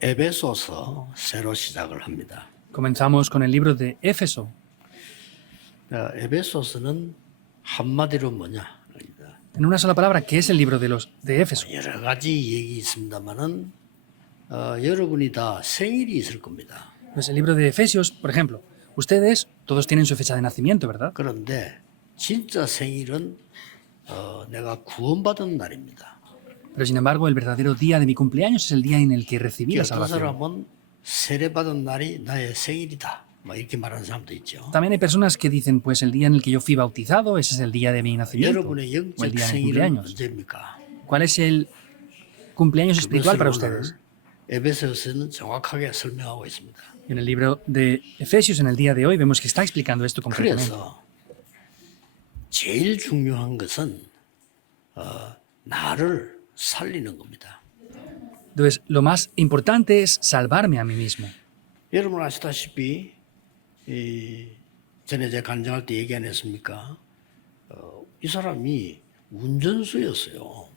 에베소서 새로 시작을 합니다. Comenzamos con el libro de Éfeso. 에베소서는 한마디로 뭐냐? En una sola palabra, ¿qué es el libro de Éfeso? 여러 가지 얘기 있습니다만은 여러분이 다 생일이 있을 겁니다. Pues el libro de Efesios, por ejemplo, ustedes todos tienen su fecha de nacimiento, ¿verdad? 그런데 진짜 생일은 내가 구원받은 날입니다. Pero sin embargo, el verdadero día de mi cumpleaños es el día en el que recibí la 어떤 salvación. 사람은 세례받은 날이 나의 생일이다. 뭐 이렇게 말하는 사람도 있죠. También hay personas que dicen, pues el día en el que yo fui bautizado, ese es el día de mi nacimiento, 여러분의 o el 영적 día de mi 생일은 cumpleaños. 언제입니까? ¿Cuál es el cumpleaños espiritual para 그것을 ustedes? 오늘 에베소서는 정확하게 설명하고 있습니다. En el libro de Efesios, en el día de hoy, vemos que está explicando esto concretamente. 그래서 제일 중요한 것은 나를 살리는 겁니다. Entonces, lo más importante es salvarme a mí mismo. 여러분 아시다시피 전에 제가 간증할 때 얘기 안 했습니까? 이 사람이 운전수였어요.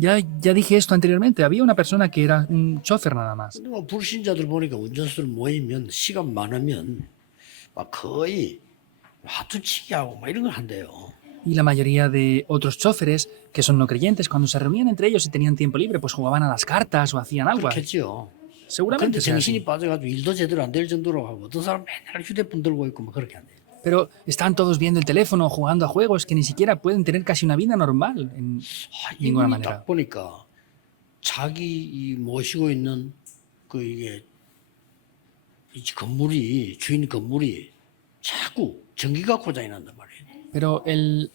Ya dije esto anteriormente, había una persona que era un chofer nada más. 근데 뭐 불신자들 보니까 운전수들 모이면 시간 많으면 막 거의 화투치기 하고 막 이런 걸 한대요. Y la mayoría de otros choferes, que son no creyentes, cuando se reunían entre ellos y tenían tiempo libre, pues jugaban a las cartas o hacían algo. 그렇겠죠. 그런데 Seguramente sea 정신이 así. 빠져가지고 일도 제대로 안 될 정도로 하고 어떤 사람 맨날 휴대폰 들고 있고 막 그렇게 한대요. Pero están todos viendo el teléfono, jugando a juegos que ni siquiera pueden tener casi una vida normal en ninguna 이분이 manera. 딱 보니까 자기 이 모시고 있는 그 이게 이 건물이 주인 건물이 자꾸 전기가 고장이 난단 말이에요. Pero él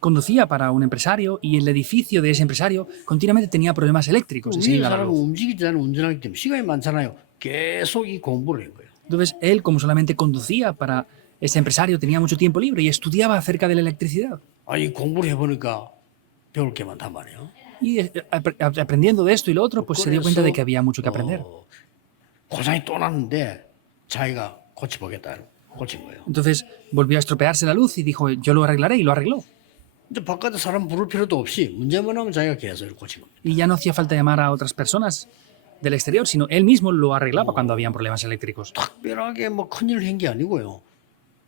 conducía para un empresario y el edificio de ese empresario continuamente tenía problemas eléctricos. 위에 사람은 움직이지 않으면 운전하기 때문에 시간이 많잖아요. 계속 이 공부를 한 거예요. Entonces él, como solamente conducía para ese empresario, tenía mucho tiempo libre y estudiaba acerca de la electricidad. 아니 공부를 해보니까 배울 게 많단 말이에요. Y aprendiendo de esto y lo otro, pues se dio cuenta de que había mucho que aprender. 고장이 또 났는데 자기가 고쳐보겠다. 고친 거예요. Entonces volvió a estropearse la luz y dijo, yo lo arreglaré, y lo arregló. 근데 바깥에 사람 부를 필요도 없이 문제만 하면 자기가 계속 고친 겁니다. Y ya no hacía falta llamar a otras personas del exterior, sino él mismo lo arreglaba cuando habían problemas eléctricos. 특별하게 뭐 큰일을 한 게 아니고요.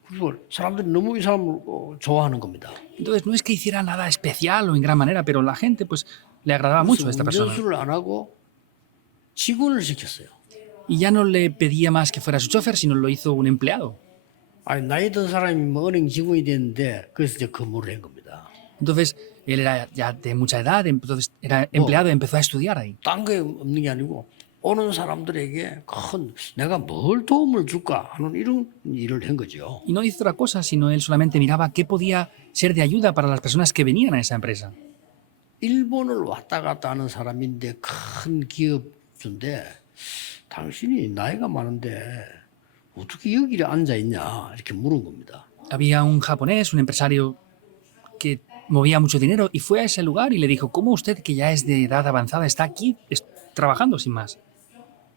그리고 사람들이 너무 이 사람을 좋아하는 겁니다. Entonces no es que hiciera nada especial o en gran manera, pero la gente pues le agradaba mucho a esta persona. 운전수를 안 하고 직원을 시켰어요. Y ya no le pedía más que fuera su chofer, sino lo hizo un empleado. 아니 나이 든 사람이 뭐 은행 직원이 됐는데 그래서 이제 근무를 한 겁니다. Entonces él era ya de mucha edad, entonces era empleado y empezó a estudiar ahí. 딴 게 없는 게 아니고 오는 사람들에게 큰 내가 뭘 도움을 줄까 하는 이런 일을 한 거죠. Y no hizo otra cosa, sino él solamente miraba qué podía ser de ayuda para las personas que venían a esa empresa. 일본을 왔다 갔다 하는 사람인데 큰 기업주인데 당신이 나이가 많은데 어떻게 여기 앉아 있냐 이렇게 물은 겁니다. Había un japonés, un empresario que movía mucho dinero y fue a ese lugar y le dijo, ¿cómo usted que ya es de edad avanzada está aquí trabajando sin más?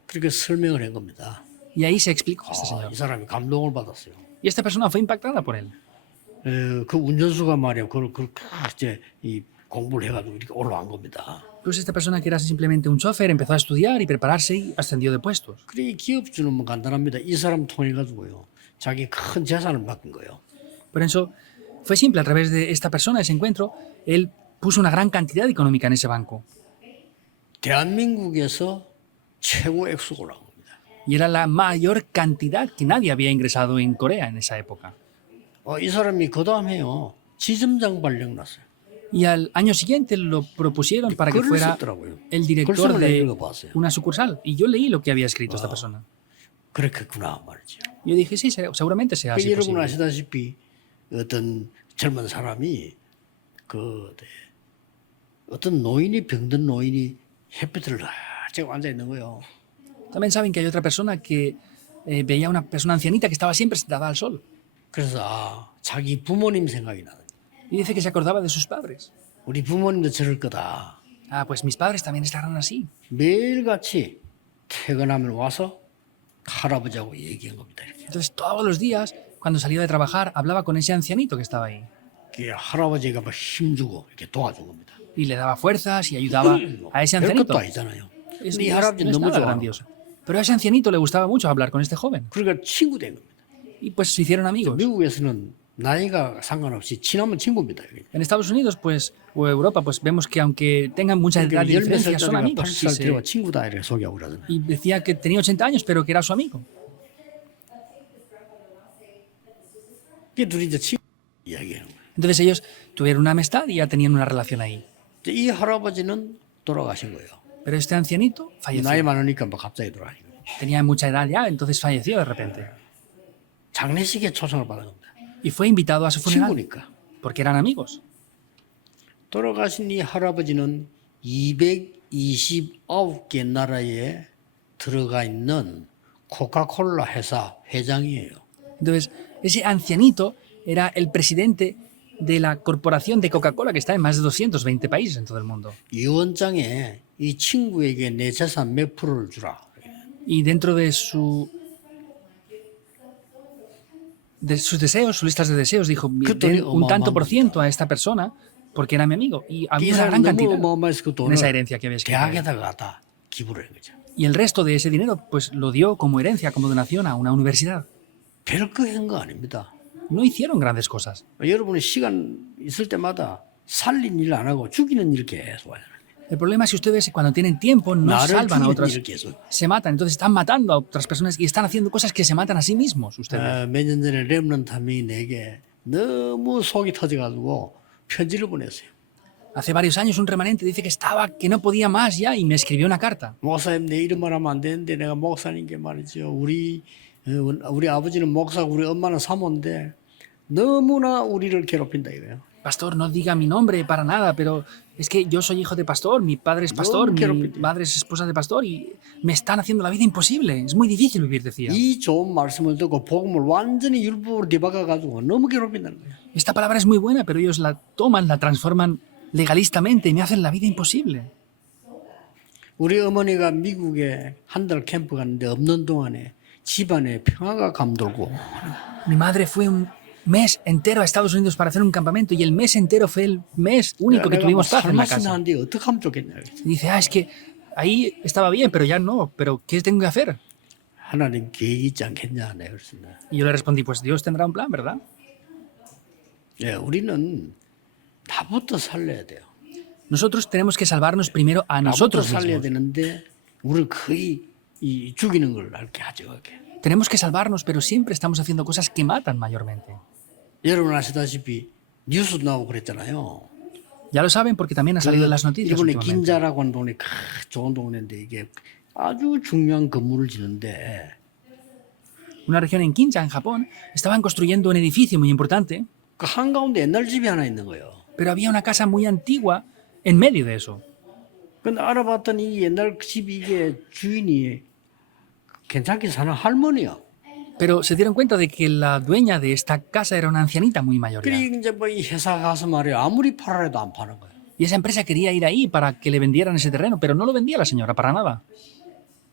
그렇게 설명을 한 겁니다. Y ahí se explicó a este 이 señor. 사람이 감동을 받았어요. Y esta persona fue impactada por él. 그 운전수가 말이야 그렇게 이제 이 공부를 해가지고 이렇게 올라간 겁니다. Pues esta persona que era simplemente un chofer empezó a estudiar y prepararse y ascendió de puestos. 그래 기업주는 뭐 간단합니다. 이 사람 통해 가지고요 자기 큰 재산을 맡긴 거예요. Por eso fue simple, a través de esta persona, ese encuentro, él puso una gran cantidad económica en ese banco. 대한민국에서 최고 액수가 올라간 겁니다. Y era la mayor cantidad que nadie había ingresado en Corea en esa época. 이 사람이 그 다음에요 지점장 발령 났어요. Y al año siguiente lo propusieron para que 글을 fuera 썼더라고요. el director 글쓰는 de 읽어봤어요. una sucursal. Y yo leí lo que había escrito esta persona. 그렇겠구나 말이죠. Y yo dije, sí, seguramente sea así 여러분 posible. 아시다시피 어떤 젊은 사람이 어떤 노인이 병든 노인이 햇빛을 쫙 앉아 있는 거예요. También saben que hay otra persona que veía a una persona ancianita que estaba siempre sentada al sol. 그래서 자기 부모님 생각이 나는. Y dice que se acordaba de sus padres. 우리 부모님도 저럴 거다. Pues mis padres también estarán así. 매일같이 퇴근하면 와서 할아버지하고 얘기한 겁니다. 이렇게. Entonces todos los días, cuando salía de trabajar, hablaba con ese ancianito que estaba ahí. 그 할아버지가 막 힘주고 이렇게 도와준 겁니다. Y le daba fuerzas y ayudaba a ese 별것도 ancianito. 아니잖아요. 네 할아버지 no es 너무 nada 좋아하는 grandioso. Pero a ese ancianito le gustaba mucho hablar con este joven. 그러니까 친구 된 겁니다. Y pues se hicieron amigos. 미국에서는 나이가 상관없이 친하면 친구입니다. 여기. En Estados Unidos, pues, o Europa, pues vemos que aunque tengan mucha edad de 그러니까 열몇 diferencia, son 살짜리가 amigos. 80살 되와 친구다 이렇게 소개하고 그러잖아요. Y decía que tenía 80 años, pero que era su amigo. 그 둘이 이제 친구 이야기하는 거예요. Entonces ellos tuvieron una amistad y ya tenían una relación ahí. 이제 이 할아버지는 돌아가신 거예요. Pero este ancianito 나이 falleció. 많으니까 뭐 갑자기 돌아가신 거예요. Tenía mucha edad ya, entonces falleció de repente. 장례식에 초청을 받은 겁니다. Y fue invitado a su funeral 친구니까. porque eran amigos. 돌아가신 이 할아버지는 229개 나라에 들어가 있는 코카콜라 회사 회장이에요. Entonces, ese ancianito era el presidente de la corporación de Coca-Cola que está en más de 220 países en todo el mundo. 유언장에 이 친구에게 내 재산 몇 프로를 주라. Y dentro de sus deseos, sus listas de deseos, dijo den un tanto por ciento a esta persona porque era mi amigo. Y había una gran cantidad 어마어마해서 그 en esa 돈을 herencia que había escrito. 대학에다가 다 기부를 한 거죠. Y el resto de ese dinero, pues lo dio como herencia, como donación a una universidad. 별거 한 거 아닙니다. No hicieron grandes cosas. 여러분이 시간 있을 때마다 살린 일 안 하고 죽이는 일 계속 하잖아요. El problema es que ustedes cuando tienen tiempo no 나를 salvan a 죽이는 otras, 일을 계속. se matan, entonces están matando a otras personas y están haciendo cosas que se matan a sí mismos ustedes. 몇 년 전에 렘넌트 한 명이 내게 너무 속이 터져가지고 편지를 보냈어요. Hace varios años un remanente dice que no podía más ya y me escribió una carta. 목사님 내 이름 말하면 안 되는데 내가 목사님께 말이죠. 우리 아버지는 목사고 우리 엄마는 사모인데 너무나 우리를 괴롭힌다 이거예요. Pastor, no diga mi nombre para nada, pero es que yo soy hijo de pastor, mi padre es pastor, No, mi quiero pedir. madre es esposa de pastor y me están haciendo la vida imposible. Es muy difícil vivir, decía. 이 좋은 말씀을 듣고 복음을 완전히 율법으로 뒤바꿔가지고 너무 괴롭힌다는 거예요. Esta palabra es muy buena, pero ellos la toman, la transforman legalistamente y me hacen la vida imposible. 우리 어머니가 미국에 한 달 캠프 갔는데 없는 동안에 집안에 평화가 감돌고 Mi madre fue un mes entero a Estados Unidos para hacer un campamento y el mes entero fue el mes único que 내가 막 tuvimos paz en la casa. 살맛이나는데 어떻게 하면 좋겠냐. Y dice, es que ahí estaba bien, pero ya no, pero ¿qué tengo que hacer? 하나님 계획이 있지 않겠냐. 내가 그랬습니다. Y yo le respondí, pues Dios tendrá un plan, ¿verdad? 예, 우리는 나부터 살려야 돼요. Nosotros tenemos que salvarnos primero a 나부터 nosotros 살려야 mismos. 되는데 우리를 거의 이 죽이는 걸 알게 하죠. 그게. Tenemos que salvarnos, pero siempre estamos haciendo cosas que matan mayormente. 여러분 아시다시피 뉴스 나오고 그랬잖아요. Ya lo saben porque también ha salido en las noticias 일본의 últimamente. 긴자라고 하는 동네 좋은 동네인데 이게 아주 중요한 건물을 짓는데 Una región en Kinja, en Japón, estaban construyendo un edificio muy importante, 그 한가운데 옛날 집이 하나 있는 거예요. pero había una casa muy antigua en medio de eso. 근데 알아봤더니 이 옛날 집이 이게 주인이 괜찮게 사는 할머니야. Pero se dieron cuenta de que la dueña de esta casa era una ancianita muy mayor ya. 그래 이제 뭐 이 회사 가서 말이야 아무리 팔아도 안 파는 거야. Y esa empresa quería ir ahí para que le vendieran ese terreno, pero no lo vendía la señora para nada.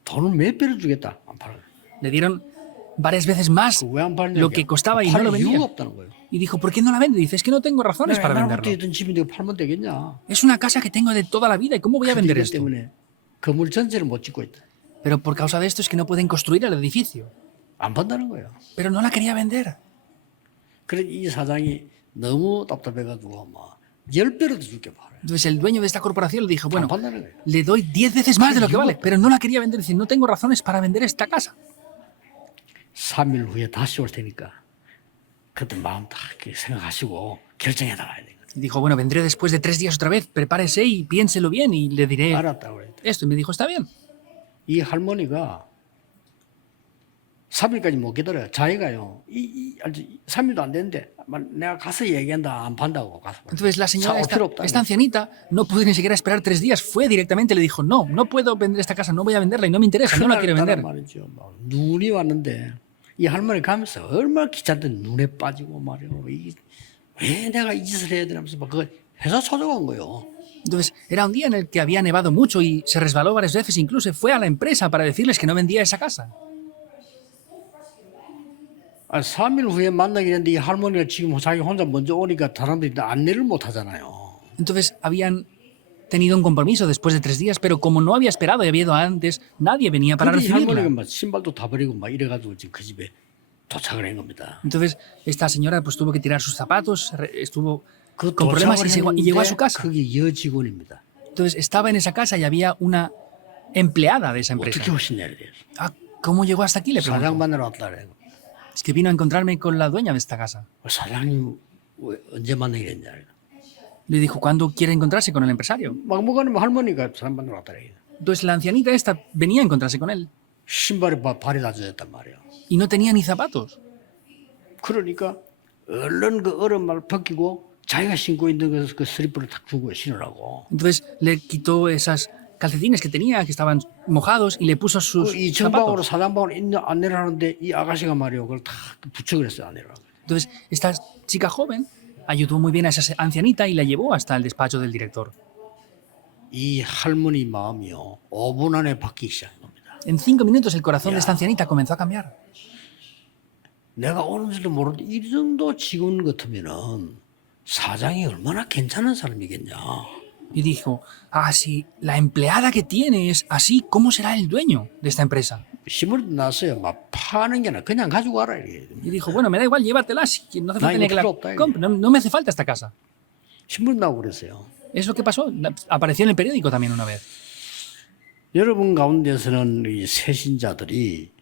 돈을 몇 배를 주겠다 안 파는 거야. Le dieron varias veces más 왜 안 파느냐? lo que costaba y no lo 팔 vendía. 이유가 없다는 거예요. Y dijo, ¿por qué no la vende? Dice, es que no tengo razones para 옛날부터 venderlo. 있던 집인데 팔면 되겠냐? Es una casa que tengo de toda la vida y ¿cómo voy a 근데 vender 이것 esto? 때문에 건물 전체를 못 짓고 있다. Pero por causa de esto es que no pueden construir el edificio. 안 판다는 거예요. Pero no la quería vender. 그래 이 사장이 너무 답답해가지고 막 10배로 더 줄게 팔아요. Entonces el dueño de esta corporación le dijo, 안 bueno, 판다는 거예요. le doy 10 veces más de lo que vale, pero no la quería vender. Dice, no tengo razones para vender esta casa. 3일 후에 다시 올 테니까 그때 마음 다 이렇게 생각하시고 결정해 나가야 돼. Y dijo, bueno, vendré después de 3 días otra vez, prepárese y piénselo bien y le diré 알았다고 그랬다. esto. Y me dijo, está bien. 이 할머니가 3일까지 못 기다려요. 자기가요. 3일도 안 되는데 내가 가서 얘기한다 안 판다고 가서. Entonces la señora, 사- 필요 없다는 esta ancianita, no pudo ni siquiera esperar 3 días. Fue directamente y le dijo, no, no puedo vender esta casa, no voy a venderla y no me interesa, no la quiero 그날따라 vender. 말이죠. 막 눈이 왔는데 이 할머니 가면서 얼마나 귀찮대 눈에 빠지고 말이요. 왜 내가 이 짓을 해야 되냐면서 막 그 회사 찾아간 거예요. Entonces era un día en el que había nevado mucho y se resbaló varias veces. Incluso fue a la empresa para decirles que no vendía esa casa. 3일 후에 만나긴 했는데 이 할머니가 지금 자기 혼자 먼저 오니까 사람들이 안내를 못 하잖아요. Entonces habían tenido un compromiso después de 3 días, pero como no había esperado y había ido antes, nadie venía para 근데 이 할머니가 recibirla. 막 신발도 다 버리고 막 이래가지고 지금 그 집에 도착을 한 겁니다. Entonces, esta señora pues tuvo que tirar sus zapatos, estuvo 그 con problemas 도착을 y llegó a su 했는데 casa. 그게 여직원입니다. Entonces, estaba en esa casa y había una empleada de esa empresa. 어떻게 오시냐 이래요. Ah, ¿cómo llegó hasta aquí? Le 사장 preguntó. 만나러 왔다 그래요. Es que vino a encontrarme con la dueña de esta casa. 사장님 언제 만나기로 했냐. Le dijo, ¿cuándo quiere encontrarse con el empresario? 막무가내 할머니가 사장 만나러 왔다 그래요. Entonces la ancianita esta venía a encontrarse con él 신발이 발이 다 젖었단 말이에요. y no tenía ni zapatos. 그러니까 얼른 그 얼음말 벗기고 자기가 신고 있는 그 슬리퍼를 탁 주고 신으라고. Entonces le quitó esas calcetines que tenía, que estaban mojados, y le puso sus 이 정방으로 zapatos. 사장방으로 안내를 하는데 이 아가씨가 말이에요. 그걸 다 붙여 그랬어요 안내를. Entonces esta chica joven ayudó muy bien a esa ancianita y la llevó hasta el despacho del director. 이 할머니 마음이요 5분 안에 바뀌기 시작한 겁니다. En 5 minutos el corazón de esta ancianita comenzó a cambiar. 내가 오는 줄도 모르는데 이 정도 직원 같으면은 사장이 얼마나 괜찮은 사람이겠냐. Y dijo, ah, si la empleada que tiene es así, ¿cómo será el dueño de esta empresa? 신문도 났어요. 막 파는 게 아니라 그냥 가지고 와라. 이래. Y dijo, bueno, me da igual, llévatela, si no hace falta Ay, ni que la no, no, compre, no me hace falta esta casa. 신문 나오고 그랬어요. Es lo que pasó, apareció en el periódico también una vez. 여러분 가운데서는 이 새신자들이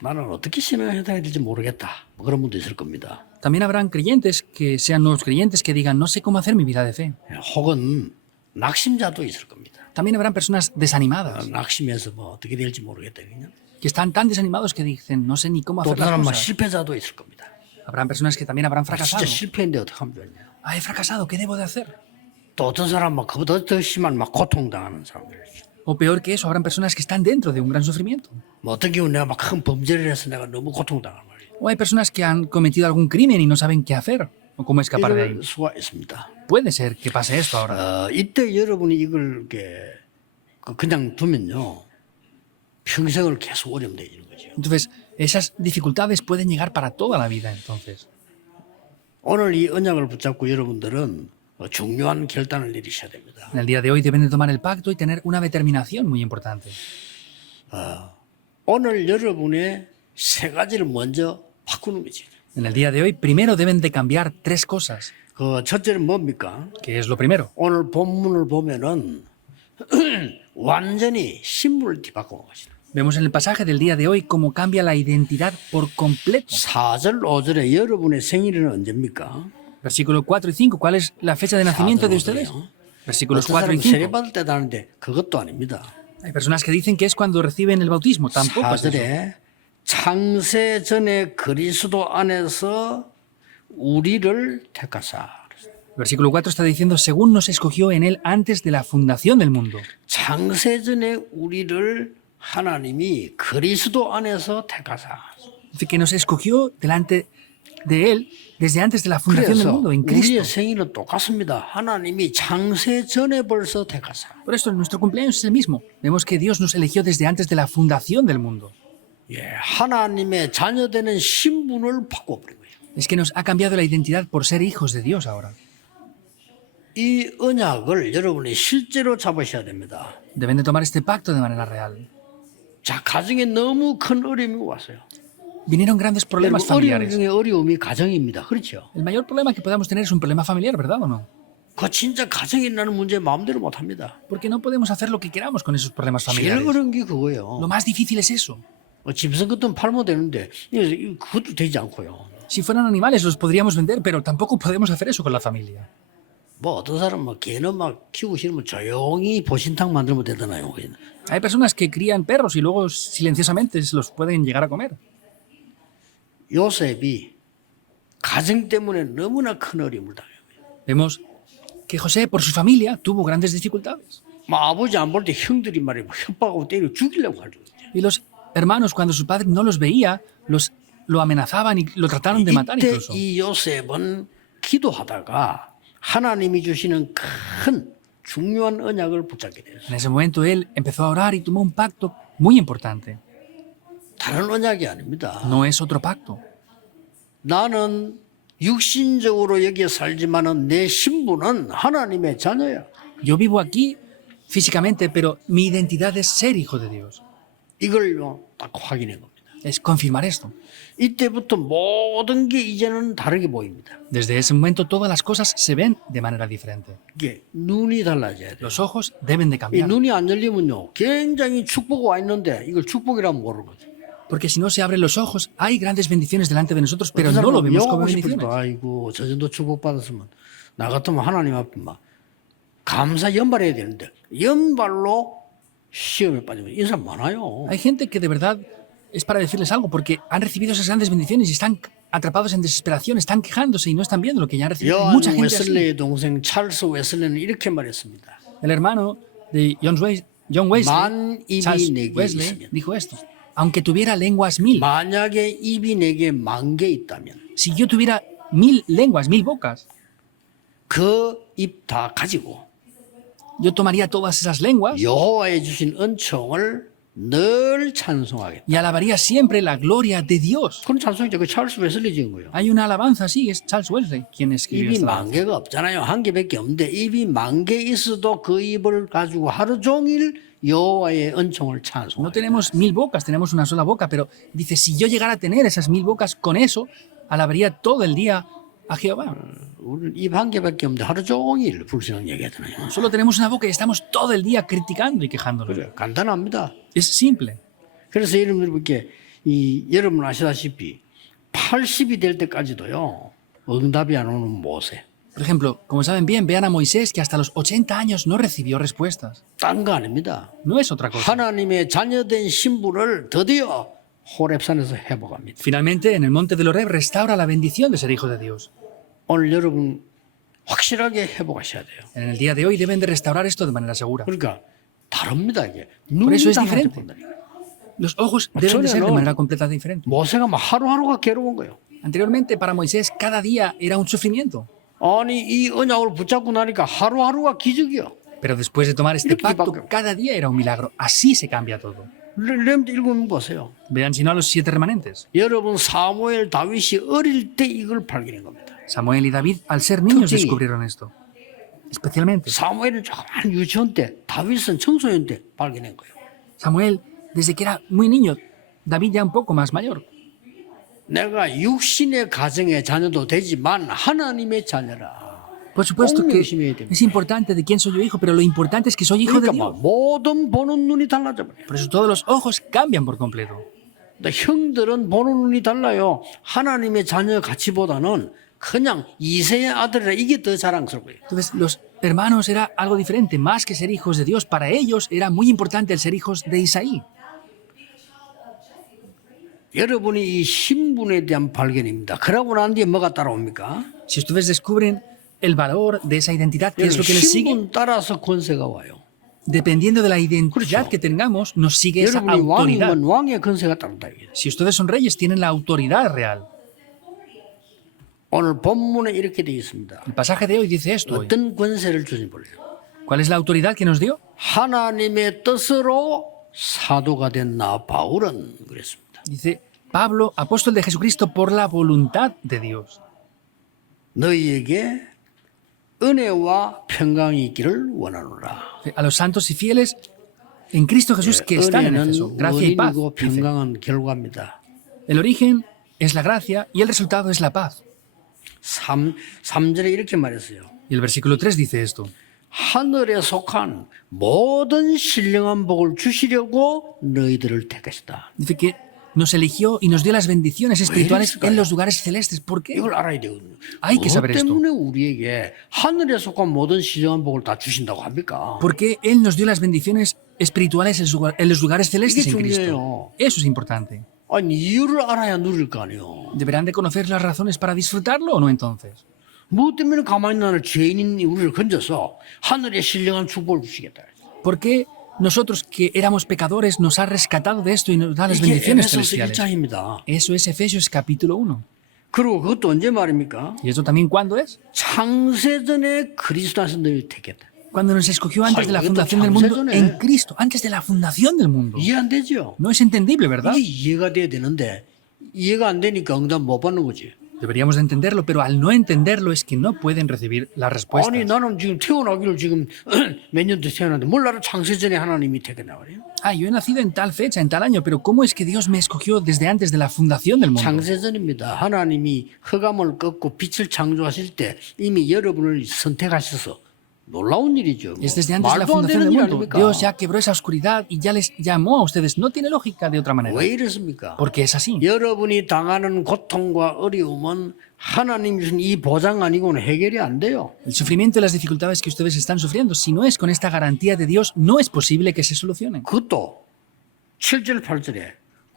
나는 어떻게 신앙을 해야 될지 모르겠다. 뭐 그런 분도 있을 겁니다. También habrán creyentes que sean nuevos creyentes que digan, no sé cómo hacer mi vida de fe. 혹은 낙심자도 있을 겁니다. También habrán personas desanimadas, 낙심해서 뭐 어떻게 될지 모르겠다. 그냥. que están tan desanimados que dicen, no sé ni cómo 또 hacer 어떤 사람은 las cosas. 실패자도 있을 겁니다. Habrán personas que también habrán 진짜 fracasado. 실패인데 어떻게 하면 좋냐. Ah, he fracasado, ¿qué debo de hacer? 또 어떤 사람은 그보다 더 심한 막 고통당하는 사람들. O peor que eso, habrán personas que están dentro de un gran sufrimiento. 뭐 어떤 경우 내가 막 큰 범죄를 해서 내가 너무 고통당하는 말이에요. O hay personas que han cometido algún crimen y no saben qué hacer o cómo escapar de ahí. 이럴 수가 있습니다. Puede ser que pase esto ahora. 이때 여러분이 이걸 그냥 두면요. 평생을 계속 어려움되는 거죠. Entonces, esas dificultades pueden llegar para toda la vida, entonces. 오늘 이 언약을 붙잡고 여러분들은 중요한 결단을 내리셔야 됩니다. En el día de hoy deben de tomar el pacto y tener una determinación muy importante. 오늘 여러분의 세 가지를 먼저 바꾸는 거지. En el día de hoy, primero deben de cambiar 3 cosas. 그 첫째는 뭡니까? ¿Qué es lo primero? 오늘 본문을 보면은 완전히 신분을 뒤바꾸는 것이다. Vemos en el pasaje del día de hoy cómo cambia la identidad por completo. 4절, 5절에 여러분의 생일은 언제입니까? Versículo 4 y 5, ¿cuál es la fecha de nacimiento de ustedes? Versículos 4 y 5. 세례받을 때도 하는데 그것도 아닙니다. Hay personas que dicen que es cuando reciben el bautismo, tampoco es eso. 4절에 창세 전에 그리스도 안에서 우리를 택하사. Versículo 4 está diciendo, según nos escogió en él antes de la fundación del mundo. 창세 전에 우리를 하나님이 그리스도 안에서 택하사. Dice que nos escogió delante de él desde antes de la fundación del 그래서 mundo, en 우리의 Cristo. 생일은 똑같습니다. 하나님이 창세 전에 벌써 택하사. Por esto, nuestro cumpleaños es el mismo. Vemos que Dios nos eligió desde antes de la fundación del mundo. 예, 하나님의 자녀되는 신분을 바꿔버린 거예요. Es que nos ha cambiado la identidad por ser hijos de Dios ahora. 이 언약을 여러분이 실제로 잡으셔야 됩니다. Deben de tomar este pacto de manera real. 자, 가정에 너무 큰 어려움이 왔어요. Vinieron grandes problemas 어려움 familiares. 중에 어려움이 가정입니다. 그렇죠? El mayor problema que podamos tener es un problema familiar, ¿verdad o no? 그 진짜 가정에 있는 문제 마음대로 못합니다. Porque no podemos hacer lo que queramos con esos problemas 제일 familiares. 어려운 게 Lo 그거예요. más difícil es eso. 짐승 같은 팔면 되는데 그것도 되지 않고요. Si fueran animales los podríamos vender, pero tampoco podemos hacer eso con la familia. 뭐 어떤 사람은 막 개는 막 키우고 싫으면 조용히 보신탕 만들면 되잖아요. Hay personas que crían perros y luego silenciosamente se los pueden llegar a comer. 요셉이 가정 때문에 너무나 큰 어려움을 당해요. Vemos que José, por su familia, tuvo grandes dificultades. 막 아버지 안 볼 때 형들이 말이야 협박하고 때리고 죽이려고 하죠. Y los hermanos, cuando su padre no los veía, lo amenazaban y lo trataron de matar 이때 incluso. 이 요셉은 기도하다가 하나님이 주시는 큰 중요한 언약을 붙잡게 됐어요. En ese momento él empezó a orar y tomó un pacto muy importante. 다른 언약이 아닙니다. No es otro pacto. 나는 육신적으로 여기에 살지만은 내 신분은 하나님의 자녀야. Yo vivo aquí físicamente, pero mi identidad es ser hijo de Dios. 이걸요 딱 확인한 겁니다. Es confirmar esto. 이때부터 모든 게 이제는 다르게 보입니다. Desde ese momento todas las cosas se ven de manera diferente. 이게 눈이 달라져야 돼요. Los ojos deben de 이 cambiar. 눈이 안 열리면요 굉장히 축복이 와 있는데 이걸 축복이라면 모르거든요. Porque si no se abren los ojos, hay grandes bendiciones delante de nosotros, pero 그 no lo 사람은 vemos como 영하고 싶을 때 bendiciones. 아이고 저 정도 축복받았으면 나 같으면 하나님 앞에 막 감사 연발해야 되는데 연발로 시험에 빠지면 이 사람 많아요. Hay gente que de verdad es para decirles algo, porque han recibido esas grandes bendiciones y están atrapados en desesperación, están quejándose y no están viendo lo que ya han recibido. Hay 요한 mucha gente así. 웨슬레의 동생 찰스 웨슬레는 이렇게 말했습니다. El hermano de John Wesley, 만 입이 Charles 내게 Wesley, 있으면 dijo esto. Aunque tuviera lenguas 1000, 만약에 입이 내게 10,000개 있다면 si yo tuviera 1000 lenguas, 1000 bocas, 그 입 다 가지고 yo tomaría todas esas lenguas 여호와의 주신 은총을 늘 찬송하겠다. y alabaría siempre la gloria de Dios. 그런 찬송이죠. 그 찰스 웨슬리 지은 거예요. Hay una alabanza así, es Charles Wesley quien escribió 입이 esta 10,000개가 없잖아요. 한 개밖에 없는데 입이 10,000개 있어도 그 입을 가지고 하루 종일 여호와의 은총을 No 찬송합니다. tenemos 1000 bocas, tenemos una sola boca, pero dice, si yo llegara a tener esas 1000 bocas, con eso alabaría todo el día a Jehová. 우리는 입 한 개밖에 없는데 하루 종일 불신앙 얘기하잖아요. Solo tenemos una boca y estamos todo el día criticando y quejándonos. 그래, 간단합니다. Es simple. 그래서 여러분들께 여러분 아시다시피 80이 될 때까지도요 응답이 안 오는 모세. Por ejemplo, como saben bien, vean a Moisés que hasta los 80 años no recibió respuestas. 딴 거 아닙니다. No es otra cosa. 하나님의 자녀된 신분을 드디어 호렙산에서 회복합니다. Finalmente, en el monte del Horeb restaura la bendición de ser hijo de Dios. 오늘 여러분 확실하게 회복하셔야 돼요. En el día de hoy deben de restaurar esto de manera segura. 그러니까 다릅니다 이게. Por eso 눈이 es 달라져 diferente. 본다니까. Los ojos deben de ser de 전에는 manera completa diferente. 모세가 막 하루하루가 괴로운 거예요. Anteriormente, para Moisés, cada día era un sufrimiento. 아니 이 언약을 붙잡고 나니까 하루하루가 기적이요. Pero después de tomar este pacto, cada día era un milagro. Así se cambia todo. 렘드 읽으면 보세요. Vean si no a los 7 remanentes. 여러분 사무엘 다윗이 어릴 때 이걸 발견한 겁니다. Samuel y David, al ser niños, 특징이- descubrieron esto. Especialmente. 사무엘은 조그만 유치원 때, 다윗은 청소년 때 발견한 거예요. Samuel, desde que era muy niño. David ya un poco más mayor. 내가 육신의 가정의 자녀도 되지만 하나님의 자녀라. Por supuesto 꼭 que 열심히 해야 됩니다. es importante de quién soy yo hijo, pero lo importante es que soy hijo de 그러니까 막 Dios. 모든 보는 눈이 달라져 버려요. Por eso todos los ojos cambian por completo. 근데 형들은 보는 눈이 달라요. 하나님의 자녀 가치보다는 그냥 이세의 아들이라 이게 더 자랑스러워요. Entonces, los hermanos era algo diferente. Más que ser hijos de Dios, para ellos era muy importante el ser hijos de Isaí. 여러분이 이 신분에 대한 발견입니다. 그러고 난 뒤에 뭐가 따라옵니까? Si ustedes descubren el valor de esa identidad, ¿qué es lo que les sigue? 신분 따라서 권세가 와요. Dependiendo de la identidad 그렇죠. que tengamos, nos sigue esa 여러분이 autoridad. 왕이면 왕의 권세가 따른다. 이거예요. Si ustedes son reyes, tienen la autoridad real. 오늘 본문에 이렇게 되어 있습니다. El pasaje de hoy dice esto. hoy. 어떤 권세를 주신 볼래요? ¿Cuál es la autoridad que nos dio? 하나님의 뜻으로 사도가 된 나 바울은 그랬습니다. Dice, Pablo, apóstol de Jesucristo por la voluntad de Dios. 너희에게 은혜와 평강이 있기를 원하노라. A los santos y fieles en Cristo Jesús que están en 은혜는 Éfeso. Gracia y paz. 원인이고 Dice. 평강은 결과입니다. El origen es la gracia y el resultado es la paz. 3절에 이렇게 말했어요. Y el versículo 3 dice esto. 하늘에 속한 모든 신령한 복을 주시려고 너희들을 택하시다. Dice que nos eligió y nos dio las bendiciones espirituales en los lugares celestes. ¿Por qué? 이걸 알아야 되거든요. Hay que 뭐 saber esto. 때문에 우리에게 하늘에 속한 모든 신령한 복을 다 주신다고 합니까? Porque Él nos dio las bendiciones espirituales en los lugares celestes 이게 en Cristo. 중요해요. Eso es importante. 아니 이유를 알아야 누릴 거 아니에요. ¿Deberán de conocer las razones para disfrutarlo o no entonces? 뭐 때문에 가만히 나는 죄인인 우리를 건져서 하늘의 신령한 축복을 주시겠다. ¿Por qué nosotros que éramos pecadores nos ha rescatado de esto y nos da las 이게 bendiciones 에베소서 celestiales? 1장입니다. Eso es Efesios capítulo 1. 그리고 그것도 언제 말입니까? ¿Y eso también cuándo es? 창세전에 그리스도 안에서 너희를 택했다. Cuando nos escogió antes de la Ay, fundación del esto mundo chance전에. en Cristo, antes de la fundación del mundo. 이해 안 되죠? No es entendible, ¿verdad? 이게 이해가 돼야 되는데 이해가 안 되니까 응답 못 받는 거지. Deberíamos de entenderlo, pero al no entenderlo es que no pueden recibir las respuestas. 아니 나는 지금 태어나기를 지금 몇 년도 태어났는데 뭘 나를 창세전에 하나님이 택했나 그래요? Ah, yo he nacido en tal fecha, en tal año, pero ¿cómo es que Dios me escogió desde antes de la fundación del mundo? 창세전입니다. 하나님이 흑암을 꺾고 빛을 창조하실 때 이미 여러분을 선택하셔서 놀라운 일이죠. Es desde antes de la 말도 안 fundación 되는 del 일 mundo. 아닙니까? Dios ya quebró esa oscuridad y ya les llamó a ustedes. No tiene lógica de otra manera. 왜 이렇습니까? Porque es así. 여러분이 당하는 고통과 어려움은 하나님이 주신 이 보장 아니고는 해결이 안 돼요. El sufrimiento y las dificultades que ustedes están sufriendo, si no es con esta garantía de Dios, no es posible que se solucionen. 그것도 7절 8절에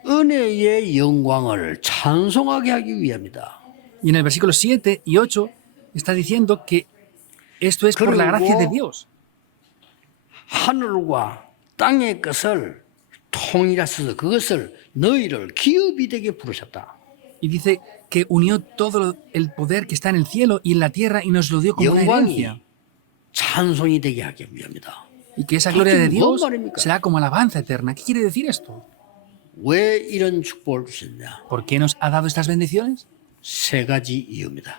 은혜의 영광을 찬송하게 하기 위함이다. Y en el versículo 7 y 8 está diciendo que esto es por la gracia de Dios. 하늘과 땅의 것을 통일하셔서 그것을 너희를 기업이 되게 부르셨다. Y dice que unió todo el poder que está en el cielo y en la tierra y nos lo dio como una 영광이 herencia. 찬송이 되게 하기 위함이다. Y que esa gloria de ¿Qué Dios 말입니까? será como alabanza eterna. ¿Qué quiere decir esto? 왜 이런 축복을 주셨냐? ¿Por qué nos ha dado estas bendiciones? 세 가지 이유입니다.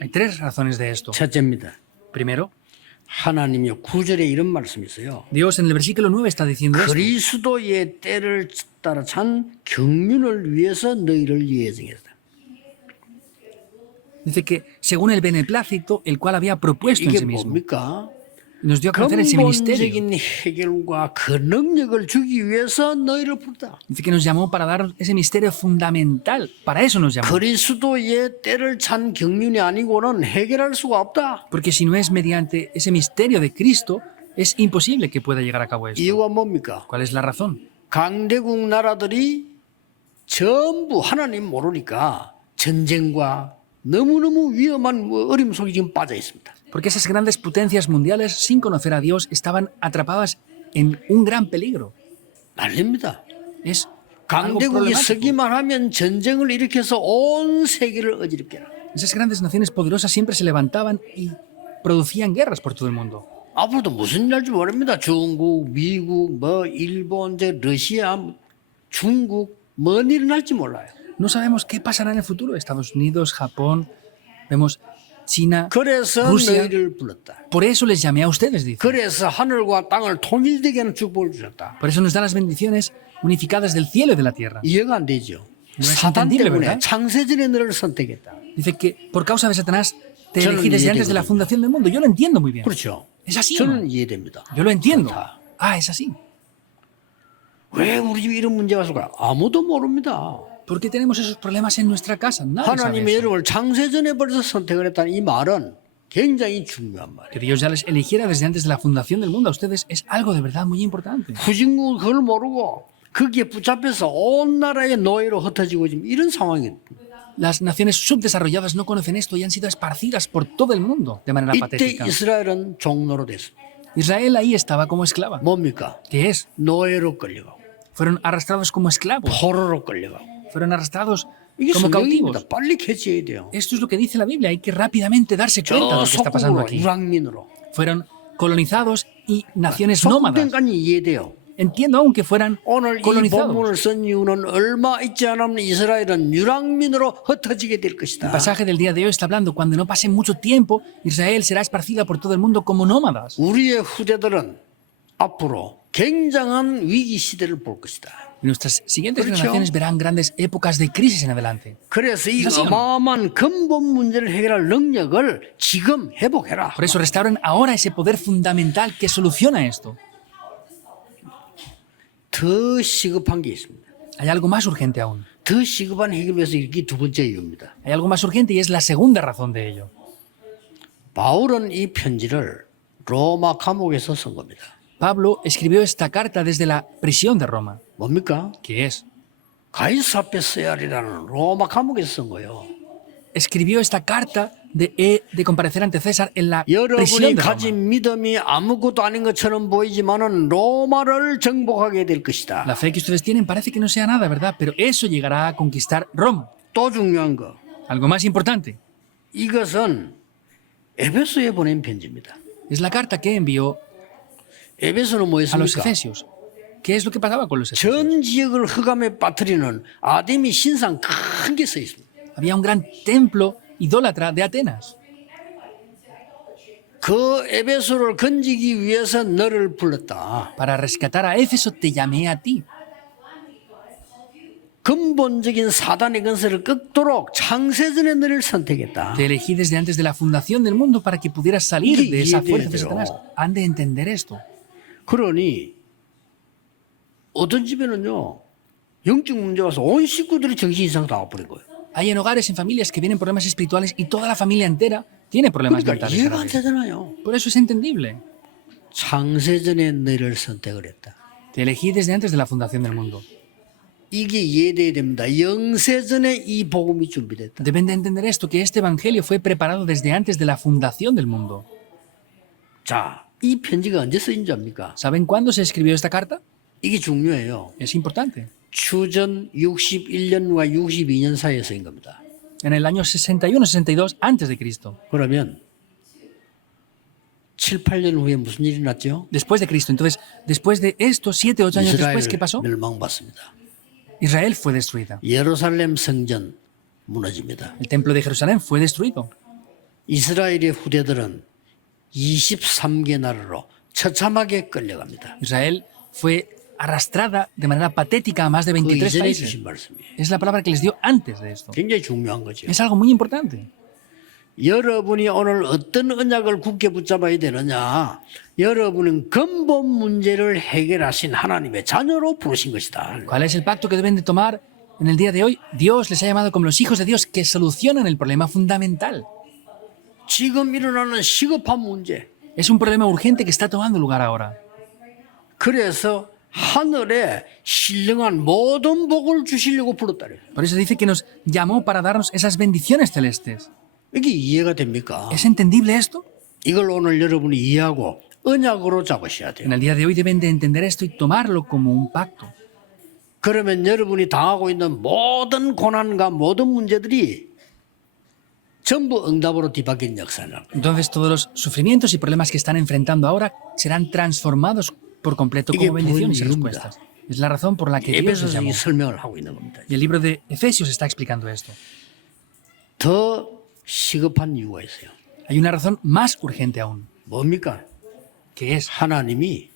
Hay tres razones de esto. 첫째입니다. Primero, 하나님이 9절에 이런 말씀이 있어요. Dios en el versículo 9 está diciendo esto. 그리스도의 때를 따라 찬 경륜을 위해서 너희를 예정했다. Dice que según el beneplácito, el cual había propuesto en 이게 sí mismo. 뭡니까? Nos dio a conocer ese ministerio. 근본적인 해결과 그 능력을 주기 위해서 너희를 부르다. Dice que nos llamó para dar ese misterio fundamental. Para eso nos llamó. 그리스도의 때를 찬 경륜이 아니고는 해결할 수가 없다. Porque si no es mediante ese misterio de Cristo, es imposible que pueda llegar a cabo esto. 이유가 뭡니까? ¿Cuál es la razón? 강대국 나라들이 전부 하나님 모르니까 전쟁과 너무너무 위험한 어려움 속에 지금 빠져 있습니다. Porque esas grandes potencias mundiales, sin conocer a Dios, estaban atrapadas en un gran peligro. 난립니다. Es algo 강대국이 problemático. 서기만 하면 전쟁을 일으켜서 온 세계를 어지럽게 해라. Esas grandes naciones poderosas siempre se levantaban y producían guerras por todo el mundo. 앞으로도 무슨 일 할지 모릅니다. 중국, 미국, 일본, 러시아, 중국, 뭔 일이 날지 몰라요. No sabemos qué pasará en el futuro. Estados Unidos, Japón, vemos China, 그래서 Rusia. 너희를 불렀다. Por eso les llamé a ustedes, dice. 그래서 하늘과 땅을 통일되게 하는 축복을 주셨다. Por eso nos da las bendiciones unificadas del cielo y de la tierra. 이해가 안 되죠. No es 사단 entendible, 때문에 ¿verdad? 창세전에 너를 선택했다. Dice que por causa de Satanás te 저는 elegí desde antes de la 이해되거든요. fundación del mundo. Yo lo entiendo muy bien. 그렇죠. Es así. ¿o no? 저는 이해됩니다. Yo lo entiendo. 그렇다. Ah, es así. 왜 우리 집에 이런 문제가 왔을까? 아무도 모릅니다. ¿Por qué tenemos esos problemas en nuestra casa? Nadie sabe 하나님이 eso. 여러분을 창세전에 벌써 선택을 했다는 이 말은 굉장히 중요한 말이에요. Que Dios ya les eligiera desde antes de la fundación del mundo a ustedes es algo de verdad muy importante. 후진국은 그걸 모르고 거기에 붙잡혀서 온 나라의 노예로 흩어지고 지금 이런 상황이에요. Las naciones subdesarrolladas no conocen esto y han sido esparcidas por todo el mundo de manera 이때 patética. 이스라엘은 종로로 됐습니다. Israel ahí estaba como esclava. 뭡니까? ¿Qué es? 노예로 끌려가고 Fueron arrastrados como esclavos. 포로로 끌려가고 Fueron arrastrados 이게 como 성경입니다. cautivos. 빨리 캐치해야 돼요. Esto es lo que dice la Biblia. Hay que rápidamente darse cuenta de 저 lo que está pasando 속국으로 aquí. 유랑민으로 Fueron colonizados y naciones 속국된 nómadas. 건 이해돼요. Entiendo aunque fueran 오늘 이 colonizados. 본문을 쓴 이유는 얼마 있지 않으면 이스라엘은 유랑민으로 흩어지게 될 El 것이다. pasaje del día de hoy está hablando, cuando no pase mucho tiempo, Israel será esparcida por todo el mundo como nómadas. 우리의 후대들은 앞으로 굉장한 위기 시대를 볼 것이다. Y nuestras siguientes 그렇죠. generaciones verán grandes épocas de crisis en adelante. 그래서 이 사실은- 어마어마한 근본 문제를 해결할 능력을 지금 회복해라. Por eso restauren ahora ese poder fundamental que soluciona esto. 더 시급한 게 있습니다. Hay algo más urgente aún. 더 시급한 해결을 위해서 이게 두 번째 이유입니다. Hay algo más urgente y es la segunda razón de ello. 바울은 이 편지를 로마 감옥에서 쓴 겁니다. Pablo escribió esta carta desde la prisión de Roma. 뭡니까? ¿Qué es? 가이사 앞에 써야 하리라는 로마 감옥에서 쓴 거예요. Escribió esta carta de comparecer ante César en la 여러분이 prisión de Roma. 가진 믿음이 아무것도 아닌 것처럼 보이지만은 로마를 정복하게 될 것이다. La fe que ustedes tienen parece que no sea nada, ¿verdad? Pero eso llegará a conquistar Roma. 또 중요한 거. Algo más importante. 이것은 에베소에 보낸 편지입니다. Es la carta que envió 에베소는 a los 뭐였습니까? efesios. ¿Qué es lo que pasaba con los efesios? 전 지역을 흑암에 빠뜨리는 아데미 신상 큰 게 써 있습니다. Había un gran templo idólatra de Atenas. 그 에베소를 건지기 위해서 너를 불렀다. Para rescatar a Éfeso te llamé a ti. 근본적인 사단의 건설을 꺾도록 창세전에 너를 선택했다. Te elegí desde antes de la fundación del mundo para que pudieras salir de esa fuerza de 이해돼요. Satanás. Han de entender esto. 그러니 어떤 집에는요 영적 문제 와서 온 식구들이 정신 이상 다 와버린 거예요. Hay en hogares, en familias que vienen problemas espirituales y toda la familia entera tiene problemas 그러니까 mentales. 이해가 안 graves. 되잖아요. Por eso es entendible. 창세전에 너를 선택을 했다. Te elegí desde antes de la fundación del mundo. 이게 이해돼야 됩니다. 영세전에 이 복음이 준비됐다. Deben de entender esto, que este evangelio fue preparado desde antes de la fundación del mundo. 자, 이 편지가 언제 쓰인 줄 압니까? ¿Saben cuándo se escribió esta carta? 이게 중요해요. Es importante. 추전 61년과 62년 사이에 쓰인 겁니다. En el año 61-62 antes de Cristo. 그러면 7, 8년 후에 무슨 일이 났죠? Después de Cristo. Entonces, después de esto, 7, 8 años 이스라엘 después, ¿qué pasó? 멸망받습니다. Israel fue destruida. 예루살렘 성전 무너집니다. El templo de Jerusalén fue destruido. 이스라엘의 후대들은 23개 나라로 처참하게 끌려갑니다. Israel fue arrastrada de manera patética a más de 그 23 이전에 países. 주신 말씀이에요. Es la palabra que les dio antes de esto. 굉장히 중요한 거죠. Es algo muy importante. 여러분이 오늘 어떤 언약을 굳게 붙잡아야 되느냐? 여러분은 근본 문제를 해결하신 하나님의 자녀로 부르신 것이다. ¿Cuál es el pacto que deben de tomar en el día de hoy? Dios les ha llamado como los hijos de Dios que solucionan el problema fundamental. 지금 일어나는 시급한 문제. Es un problema urgente que está tomando lugar ahora. 그래서 하늘에 신령한 모든 복을 주시려고 불렀다래. Por eso dice que nos llamó para darnos esas bendiciones celestes. 이게 이해가 됩니까? ¿Es entendible esto? 이걸 오늘 여러분이 이해하고 언약으로 잡으셔야 돼요. En el día de hoy deben de entender esto y tomarlo como un pacto. 그러면 여러분이 당하고 있는 모든 고난과 모든 문제들이 전부 응답으로 뒤바뀐 역사를 할 거예요. Entonces todos los sufrimientos y problemas que están enfrentando ahora serán transformados por completo 이게 como bendiciones y 부흥입니다. respuestas. Es la razón por la que Dios les 에베소서 llamó. 이 설명을 하고 있는 겁니다. Y el libro de Efesios está explicando esto. 더 시급한 이유가 있어요. Hay una razón más urgente aún, 뭡니까? que es 하나님이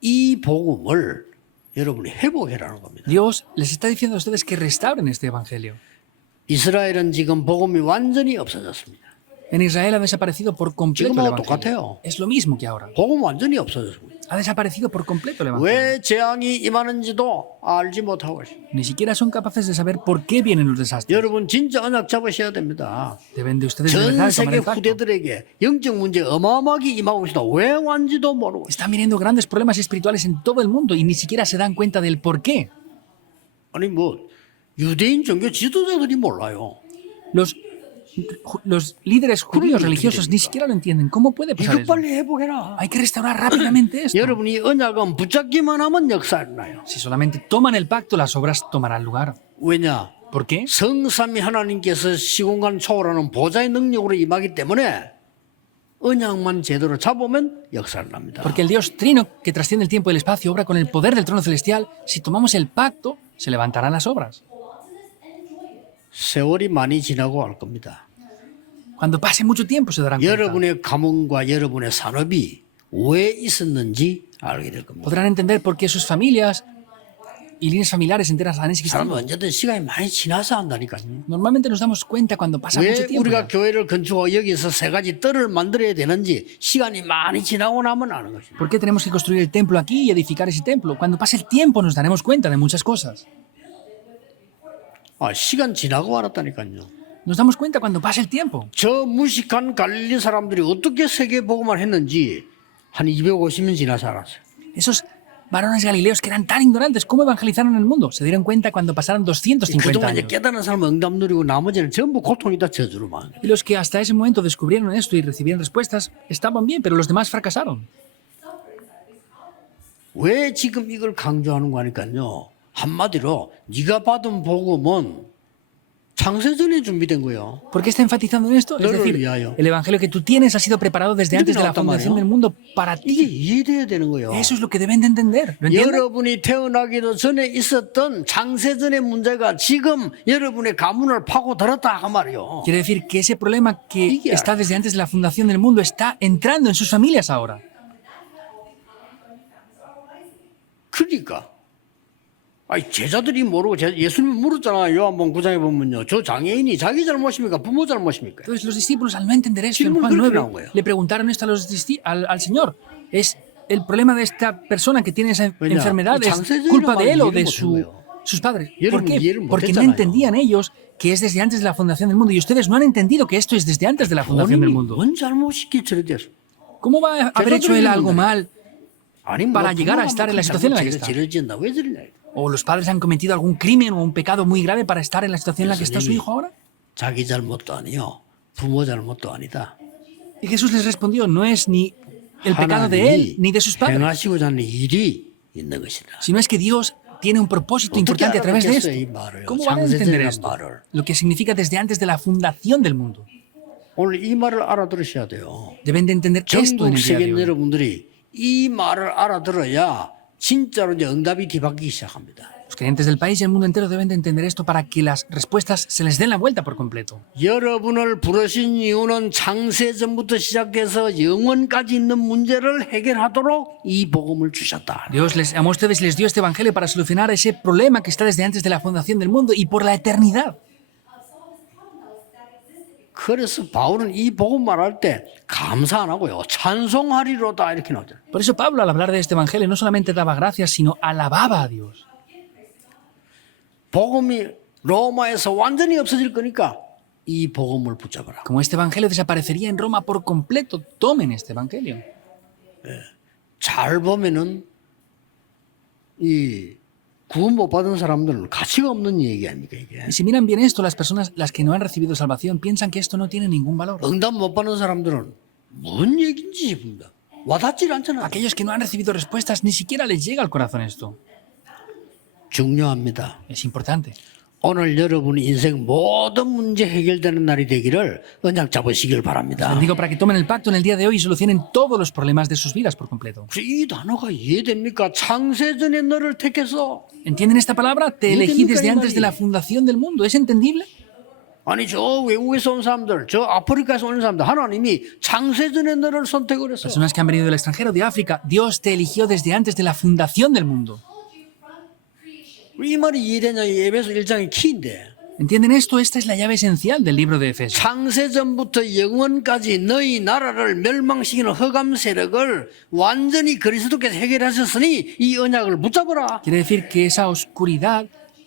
이 복음을 여러분이 회복해라는 겁니다. Dios les está diciendo a ustedes que restauren este evangelio. 이스라엘은 지금 복음이 완전히 없어졌습니다. En Israel ha desaparecido por completo el 지금하고 evangelio. 똑같아요. Es lo mismo que ahora. 복음 완전히 없어졌습니다. Ha desaparecido por completo el evangelio. 왜 재앙이 임하는지도 알지 못하고 있습니다. Ni siquiera son capaces de saber por qué vienen los desastres. 여러분 진짜 언약 잡으셔야 됩니다. Deben de ustedes de 전 verdad tomar 세계 el pacto. 후대들에게 영적 문제 어마어마하게 임하고 있다. 왜 왔는지도 모르고 있어요. Están viniendo grandes problemas espirituales en todo el mundo y ni siquiera se dan cuenta del por qué. 아니 뭐 유대인 종교 지도자들이 몰라요. Los líderes judíos religiosos ni siquiera lo entienden. ¿Cómo puede pasar 이것 eso? 빨리 회복해라. Hay que restaurar rápidamente esto. 여러분이 언약은 붙잡기만 하면 역사가 나요. Si solamente toman el pacto, las obras tomarán lugar. 왜냐? ¿Por qué? 성삼위 하나님께서 시공간 초월하는 보좌의 능력으로 임하기 때문에 언약만 제대로 잡으면 역사를 납니다. Porque el Dios trino, que trasciende el tiempo y el espacio, obra con el poder del trono celestial. Si tomamos el pacto, se levantarán las obras. 세월이 많이 지나고 할 겁니다. Cuando pase mucho tiempo se darán cuenta. 여러분의 가문과 여러분의 산업이 왜 있었는지 알게 될 겁니다. Podrán entender por qué sus familias y líneas familiares enteras han existido. 사람은 언제든 시간이 많이 지나서 한다니까요. Normalmente nos damos cuenta cuando pasa mucho 왜 tiempo. 우리가 교회를 건축하고 여기서 세 가지 뜰을 만들어야 되는지 시간이 많이 지나고 나면 아는 것입니다. ¿Por qué tenemos que construir el templo aquí y edificar ese templo? Cuando pase el tiempo nos daremos cuenta de muchas cosas. 시간 지나고 알았다니까요. Nos damos cuenta cuando pasa el tiempo. 저 무식한 갈릴리 사람들이 어떻게 세계 복음을 했는지 한 250년 지나서 알았어요. Esos varones galileos que eran tan ignorantes, ¿cómo evangelizaron el mundo? Se dieron cuenta cuando pasaron 250 그동안 이제 años. 깨달은 사람은 응답 누리고 나머지는 전부 고통이다 저주로만. Y los que hasta ese momento descubrieron esto y recibieron respuestas estaban bien, pero los demás fracasaron. 왜 지금 이걸 강조하는 거니까요. 한마디로 네가 받은 복음은 창세전에 준비된 거예요. ¿Por qué está enfatizando en esto? Es Noro를 decir, 위하여. el evangelio que tú tienes ha sido preparado desde antes de la 나왔단 fundación 말이에요. del mundo para 이게 ti. 이해돼야 되는 거예요. Eso es lo que deben de entender. ¿Lo entienden? 여러분이 태어나기도 전에 있었던 창세전의 문제가 지금 여러분의 가문을 파고들었다 그 말이요. Quiere decir que ese problema que 이게 está desde antes de la fundación del mundo está entrando en sus familias ahora. 그러니까 아니 제자들이 모르고 예수님이 물었잖아요. 요한복음 9장에 보면요. 저 장애인이 자기 잘못입니까? 부모 잘못입니까? Entonces los discípulos, al no entender esto, en 질문 Juan 그렇게 9, 나온 거예요. le preguntaron esto a al Señor. ¿Es el problema de esta persona que tiene esa 왜냐? enfermedad 이 es 장세전이란 culpa de 말을 él o 이해를 de 못한 거예요. sus padres? ¿Por 여러분 qué? 이해를 Porque no 못했잖아요. entendían ellos que es desde antes de la fundación del mundo y ustedes no han entendido que esto es desde antes de la fundación del 본인이 mundo. 뭔 잘못이기 저래 됐어. ¿Cómo va a haber hecho él algo mal? 아니 Para llegar a estar en la situación en la que está. 죄를 지은다. 왜 저러냐. ¿O los padres han cometido algún crimen o un pecado muy grave para estar en la situación en la que está su hijo ahora? 자기 잘못도 아니요. 부모 잘못도 아니다. Y Jesús les respondió, no es ni el pecado de él ni de sus padres, 행하시고자 하는 일이 있는 것이다. sino es que Dios tiene un propósito importante a través de esto. ¿Cómo van a entender esto? Lo que significa desde antes de la fundación del mundo. 오늘 이 말을 알아들으셔야 돼요. Deben de entender esto en 전국 el día 세계 de hoy. 여러분들이 이 말을 알아들어야 진짜로 이제 응답이 뒤바뀌기 시작합니다. Los creyentes del país y el mundo entero deben de entender esto para que las respuestas se les den la vuelta por completo. 여러분을 부르신 이유는 창세전부터 시작해서 영원까지 있는 문제를 해결하도록 이 복음을 주셨다. Dios les amó a ustedes y les dio este evangelio para solucionar ese problema que está desde antes de la fundación del mundo y por la eternidad. 그래서 바울은 이 복음 말할 때 감사 안 하고요. 찬송하리로다 이렇게 나오잖아요. Por eso Pablo, al hablar de este evangelio, no solamente daba gracias, sino alababa a Dios. 복음이 로마에서 완전히 없어질 거니까 이 복음을 붙잡아라. Como este evangelio desaparecería en Roma por completo, tomen este evangelio. 잘 보면은 이 구원 못 받은 사람들은 가치가 없는 얘기 아닙니까 이게. Y si miran bien esto, las personas, las que no han recibido salvación, piensan que esto no tiene ningún valor. 응답 못 받는 사람들은 뭔 얘기인지 싶습니다. 와닿질 않잖아. Aquellos que no han recibido respuestas, ni siquiera les llega al corazón esto. 중요합니다. Es importante. 오늘 여러분 인생 모든 문제 해결되는 날이 되기를 언약 잡으시길 바랍니다. Les digo para que tomen el pacto en el día de hoy y solucionen todos los problemas de sus vidas por completo. 그래서 이 단어가 이해됩니까? 창세전에 너를 택해서. ¿Entienden esta palabra? Te elegí desde antes de la 말이. fundación del mundo. ¿Es entendible? 아니 저 외국에서 온 사람들, 저 아프리카에서 온 사람들 하나님이 창세전에 너를 선택을 했어. Personas que han venido del extranjero, de África, Dios te eligió desde antes de la fundación del mundo. 이 말이 이해되냐? 에베소 1장의 키인데. ¿Entienden esto? Esta es la llave esencial del libro de Efesios. 창세전부터 영원까지 너희 나라를 멸망시키는 흑암 세력을 완전히 그리스도께서 해결하셨으니 이 언약을 붙잡으라. Quiere decir que esa oscuridad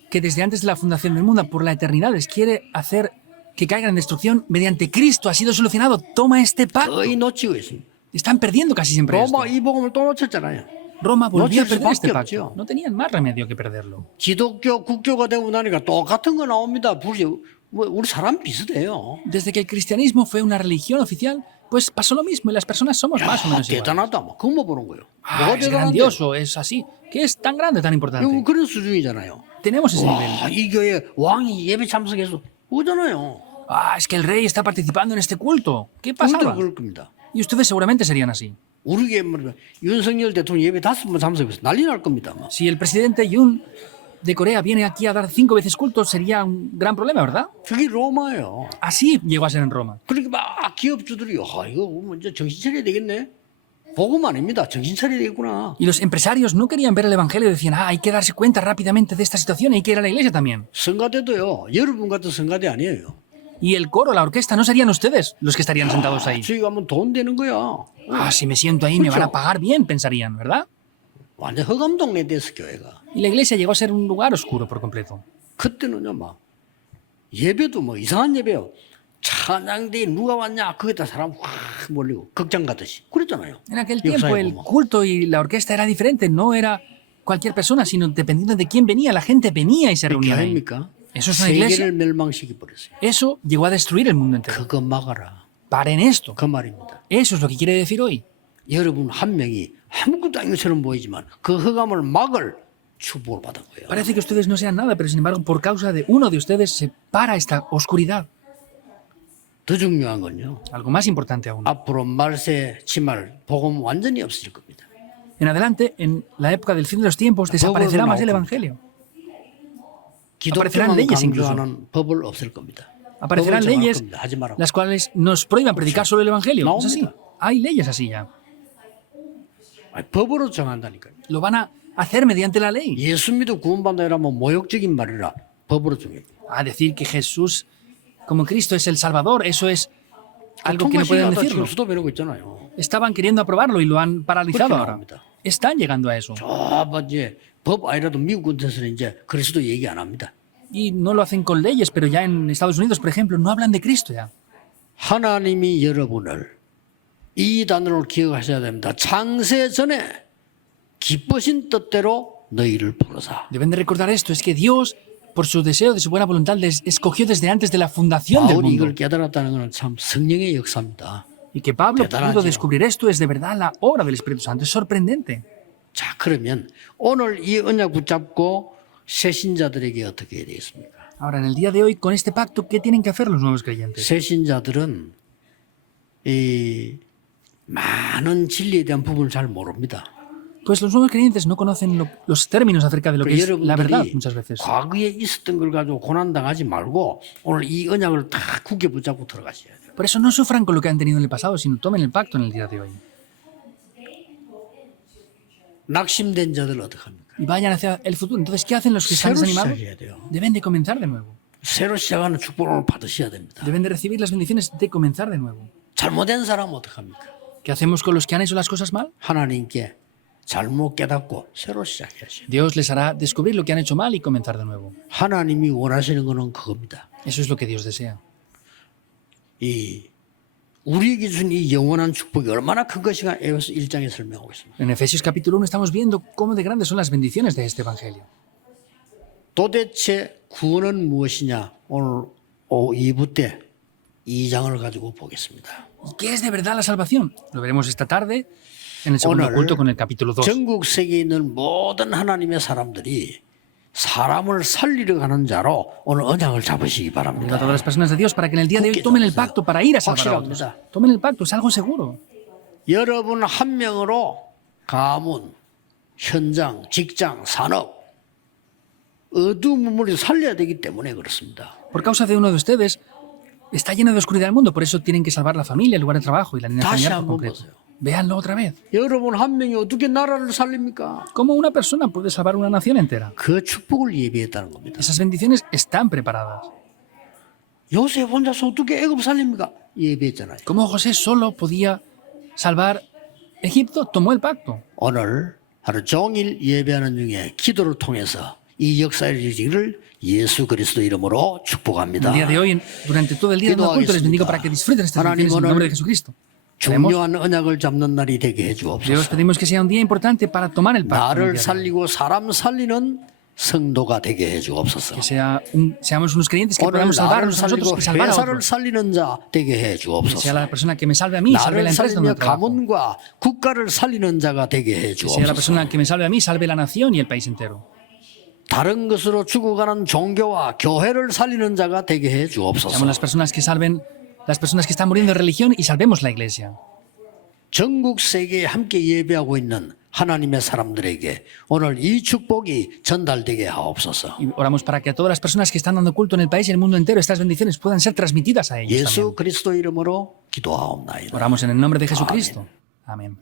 que desde antes de la fundación del mundo por la eternidad les quiere hacer que caigan en destrucción mediante Cristo ha sido solucionado. Toma este pacto. 거의 놓치고 있습니다. Están perdiendo casi siempre esto. 로마 이 복음을 또 놓쳤잖아요. Roma volvió a 놓칠 perder este 수밖에 pacto. 없죠. No tenían más remedio que perderlo. 기독교 국교가 되고 나니까 똑같은 거 나옵니다. 우리 사람 비슷해요. Desde que el cristianismo fue una religión oficial, pues pasó lo mismo y las personas somos más o menos iguales. 대단하다. 뭐 그거 보는 거예요. Ah, es grandioso, es así. ¿Qué es tan grande, tan importante? 이거 그런 수준이잖아요. Tenemos ese nivel. 와, 이 교회 왕이 예배 참석해서 오잖아요. Ah, es que el rey está participando en este culto. ¿Qué 우리도 pasaba? 그럴 겁니다. Y ustedes seguramente serían así. 우리 교회 윤석열 대통령 예배 5번 참석해서 난리 날 겁니다. 뭐. Si el presidente Yoon de Corea viene aquí a dar 5 veces culto, sería un gran problema, ¿verdad? 그게 로마예요. Así llegó a ser en Roma. 그렇게 막 기업주들이 이거 먼저 정신 차려야 되겠네. 복음 아닙니다. 정신 차려야 되겠구나. Y los empresarios no querían ver el evangelio y decían, hay que darse cuenta rápidamente de esta situación, hay que ir a la iglesia también. 성가대도요. 여러분 같은 성가대 아니에요. Y el coro, la orquesta, no serían ustedes los que estarían sentados ahí. 저희 가면 돈 되는 거야. Ah, si me siento ahí me van a pagar bien, pensarían, ¿verdad? 완전 흑암 동네 됐어 교회가. Y la iglesia llegó a ser un lugar oscuro por completo. 그때는요 막 예배도 뭐 이상한 예배요. 찬양대에 누가 왔냐 거기다 사람 확 몰리고 극장 가듯이 그랬잖아요. En aquel tiempo 역사에 el 보면. culto y la orquesta era diferente, no era cualquier persona, sino dependiendo de quién venía, la gente venía y se reunía ahí. 교회입니까? ¿Eso es una iglesia? 세계를 멸망시키 버렸어요. Eso llegó a destruir el mundo entero. 그거 막아라. Paren esto. 그 말입니다. Eso es lo que quiere decir hoy. 여러분 한 명이 아무것도 아닌 것처럼 보이지만 그 흑암을 막을 축복을 받은 거예요. Parece que ustedes no sean nada, pero sin embargo, por causa de uno de ustedes se para esta oscuridad. 더 중요한 건요. Algo más importante aún. 앞으로 말세 치말 복음 완전히 없어질 겁니다. En adelante, en la época del fin de los tiempos, desaparecerá más el Evangelio. 기독교만 leyes incluso. 강조하는 법을 없앨 겁니다. Aparecerán 법을 정할 leyes 겁니다. 하지 말라고. las cuales nos prohíban predicar solo el Evangelio. Es así. Na옵니다. Hay leyes así ya. 아니, 법으로 정한다니까요. Lo van a hacer mediante la ley. 예수 믿어 구원받다 이라면 모욕적인 말이라 법으로 정해요. A decir que Jesús, como Cristo, es el Salvador, eso es algo que no 통마시가 pueden 지금 decirlo. 수도 배우고 있잖아요. Estaban queriendo aprobarlo y lo han paralizado 그렇게 ahora. 나옵니다. Están llegando a eso. 이제 법 아니라도 미국 군대에서는 이제 그리스도 얘기 안 합니다. Y no lo hacen con leyes, pero ya en Estados Unidos, por ejemplo, no hablan de Cristo ya. 하나님이 여러분을 이 단어를 기억하셔야 됩니다. 창세 전에 기쁘신 뜻대로 너희를 부르사. Deben de recordar esto, es que Dios, por su deseo de su buena voluntad, les escogió desde antes de la fundación del 바울이 mundo. 이걸 깨달았다는 것은 참 성령의 역사입니다. Y que Pablo 대단하죠. pudo descubrir esto es de verdad la obra del Espíritu Santo. Es sorprendente. 자, 그러면 오늘 이 언약 붙잡고 새 신자들에게 어떻게 해야 되겠습니까? Ahora, en el día de hoy, con este pacto, ¿qué tienen que hacer los nuevos creyentes? 새 신자들은 이 많은 진리에 대한 부분을 잘 모릅니다. Pues los nuevos creyentes no conocen los términos acerca de lo que es la verdad 여러분들이 muchas veces. 과거에 있었던 걸 가지고 고난당하지 말고 오늘 이 언약을 다 굳게 붙잡고 들어가셔야 돼요. Por eso no sufran con lo que han tenido en el pasado, sino tomen el pacto en el día de hoy. 낙심된 자들 어떡합니까? Y vayan hacia el futuro. Entonces, ¿qué hacen los que están 새로 desanimados? 시작해야 돼요. Deben de comenzar de nuevo. 새로 시작하는 축복을 받으셔야 됩니다. Deben de recibir las bendiciones de comenzar de nuevo. 잘못된 사람은 어떡합니까? ¿Qué hacemos con los que han hecho las cosas mal? 하나님께 잘못 깨닫고 새로 시작해야죠. Dios les hará descubrir lo que han hecho mal y comenzar de nuevo. 하나님이 원하시는 거는 그겁니다. Eso es lo que Dios desea. 이 우리에게 준 이 영원한 축복이 얼마나 큰 것인가 에베소 1장에 설명하고 있습니다. En Efesios capítulo 1 estamos viendo cómo de grandes son las bendiciones de este evangelio. 도대체 구원은 무엇이냐? 오늘 2부 때 2장을 가지고 보겠습니다. ¿Y qué es de verdad la salvación? Lo veremos esta tarde en el segundo 오늘 culto con el capítulo 2. 전국 세계에 있는 모든 하나님의 사람들이 사람을 살리려 가는 자로 오늘 언약을 잡으시기 Digo a 바랍니다. todas las personas de Dios para que en el día de hoy tomen el pacto para ir a salvar a otros. 확실합니다. Tomen el pacto, es algo seguro. 여러분 한 명으로 가문, 현장, 직장, 산업 어두운 부분을 살려야 되기 때문에 그렇습니다. Por causa de uno de ustedes, está lleno de oscuridad el mundo, por eso tienen que salvar la familia, el lugar de trabajo y la línea 다시 familiar por 한번 completo. 보세요. Véanlo otra vez. 여러분 한 명이 어떻게 나라를 살립니까? ¿Cómo una persona puede salvar una nación entera? 그 축복을 예비했다는 겁니다. Esas bendiciones están preparadas. 요셉 혼자서 어떻게 애굽 살립니까? 예비했잖아요. Como José solo podía salvar Egipto, tomó el pacto. 오늘 하루 종일 예배하는 중에 기도를 통해서 이 역사의 일을 예수 그리스도 이름으로 축복합니다. El día de hoy, durante todo el día del culto, les bendigo para que disfruten estas bendiciones en el nombre de Jesucristo. Oremos. 중요한 언약을 잡는 날이 되게 Dios, 해주옵소서. pedimos que sea un día importante para tomar el pacto. en el 나를 día de hoy. 살리고 사람 살리는 성도가 되게 해주옵소서. Que seamos unos creyentes que 오늘 podamos 나를 salvarnos a nosotros 살리고 y salvar a 회사를 otros. 살리는 자 되게 Que sea 해주옵소서. la persona que me salve a mí, salve la 나를 empresa donde 살리며 trabajo. 가문과 국가를 살리는 자가 되게 Que sea la 해주옵소서. persona que me salve a mí, salve la nación y el país entero. 다른 것으로 죽어가는 종교와 교회를 살리는 자가 되게 해주옵소서. Seamos las personas que salven, las personas que están muriendo de religión y salvemos la iglesia. 전국 세계에 함께 예배하고 있는 하나님의 사람들에게 오늘 이 축복이 전달되게 하옵소서. Y oramos para que a todas las personas que están dando culto en el país y el mundo entero, estas bendiciones puedan ser transmitidas a ellos 예수 también. 그리스도 이름으로 기도하옵나이다. Oramos en el nombre de Jesucristo. Amén.